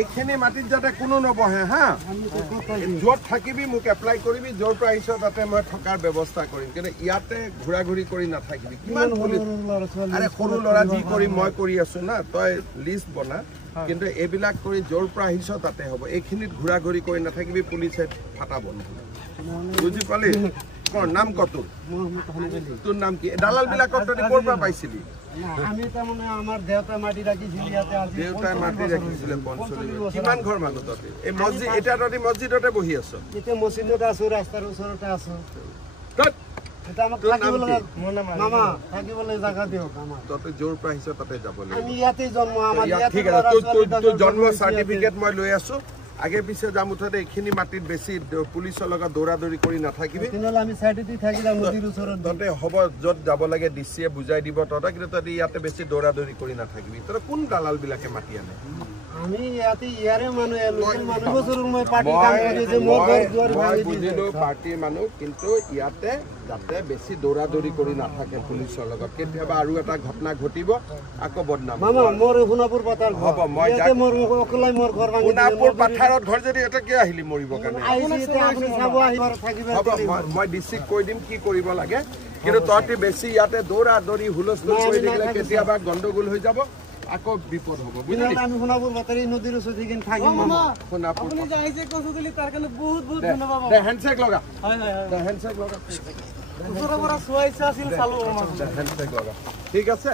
এইখিনি মাটিত যাতে কোনো নবহে হা য'ত থাকিবি মোক এপ্লাই কৰিবি য'ৰ পৰা আহিছ তাতে মই থকাৰ ব্যৱস্থা কৰিম কিন্তু ইয়াতে ঘূৰা ঘূৰি কৰি নাথাকিবি কিমান আৰে সৰু ল'ৰা যি কৰি মই কৰি আছো না তই লিষ্ট বনা কিন্তু এইবিলাক কৰি য'ৰ পৰা আহিছ তাতে হ'ব এইখিনিত ঘূৰা ঘূৰি কৰি নাথাকিবি পুলিচে ফাটাব বুজি পালি কৰ নাম কত তোৰ নাম কি দালাল বিলাকক তই ক'ৰ পৰা পাইছিলি আমি তাৰমানে আমাৰ দেউতা মাটি ৰাখিছিল ইয়াতে আজি দেউতাই মাটি ৰাখিছিলে পঞ্চলিত কিমান ঘৰ মানুহ তাতে এই মছজিদ এটা তই মছজিদতে বহি আছ এতিয়া মছজিদত আছো ৰাস্তাৰ ওচৰতে আছো তত এটা আমাক থাকিবলৈ মামা থাকিবলৈ জায়গা দিয়ক আমাক তই য'ৰ পৰা আহিছ তাতে যাব লাগিব আমি ইয়াতে জন্ম আমাৰ ইয়াতে ঠিক আছে তোৰ জন্ম চাৰ্টিফিকেট মই লৈ আছো আগে পিছে যাম উঠতে এইখিনি মাটিত বেছি পুলিচৰ লগত দৌৰাদৌৰি কৰি নাথাকিবি তেনেহ'লে আমি চাইডেদি থাকিলাম নদীৰ ওচৰত তহঁতে হ'ব য'ত যাব লাগে ডিচিয়ে বুজাই দিব তহঁতক কিন্তু তহঁতে ইয়াতে বেছি দৌৰাদৌৰি কৰি নাথাকিবি তহঁতে কোন দালালবিলাকে মাতি আনে আমি ইয়াতে ইয়াৰে মানুহ লোকেল মানুহ বছৰৰ মই পাৰ্টি কাম কৰি যে মোৰ ঘৰ দুৱাৰ ভাঙি বুজিলো পাৰ্টিৰ মানুহ কিন্তু ইয়াতে যাতে বেছি দৌৰাদৌৰি কৰি নাথাকে পুলিচৰ লগত কেতিয়াবা আৰু এটা ঘটনা ঘটিব আকৌ বদনাম মামা মোৰ সোণাপুৰ পাথাৰ হ'ব মই ইয়াতে মোৰ অকলাই মোৰ ঘৰ ভাঙি সোণাপুৰ পাথাৰত ঘৰ যদি এটা কিয় আহিলি মৰিবৰ কাৰণে আপুনি চাব আহিব থাকিব হ'ব মই ডিচিক কৈ দিম কি কৰিব লাগে কিন্তু তহঁতি বেছি ইয়াতে দৌৰাদৌৰি হুলস্থুল কৰি থাকিলে কেতিয়াবা গণ্ডগোল হৈ যাব আকৌ বিপদ হ'ব বুজিলি আমি সোণাপুৰ পাথাৰী নদীৰ ওচৰত গৈ থাকিম মামা সোণাপুৰ আপুনি যে আহিছে কৈছো দিলি তাৰ কাৰণে বহুত বহুত ধন্যবাদ দে হেণ্ডশেক লগা হয় হয় দে হেণ্ডশেক লগা ওচৰৰ পৰা চোৱাইছা আছিল চালো মামা হেণ্ডশেক লগা ঠিক আছে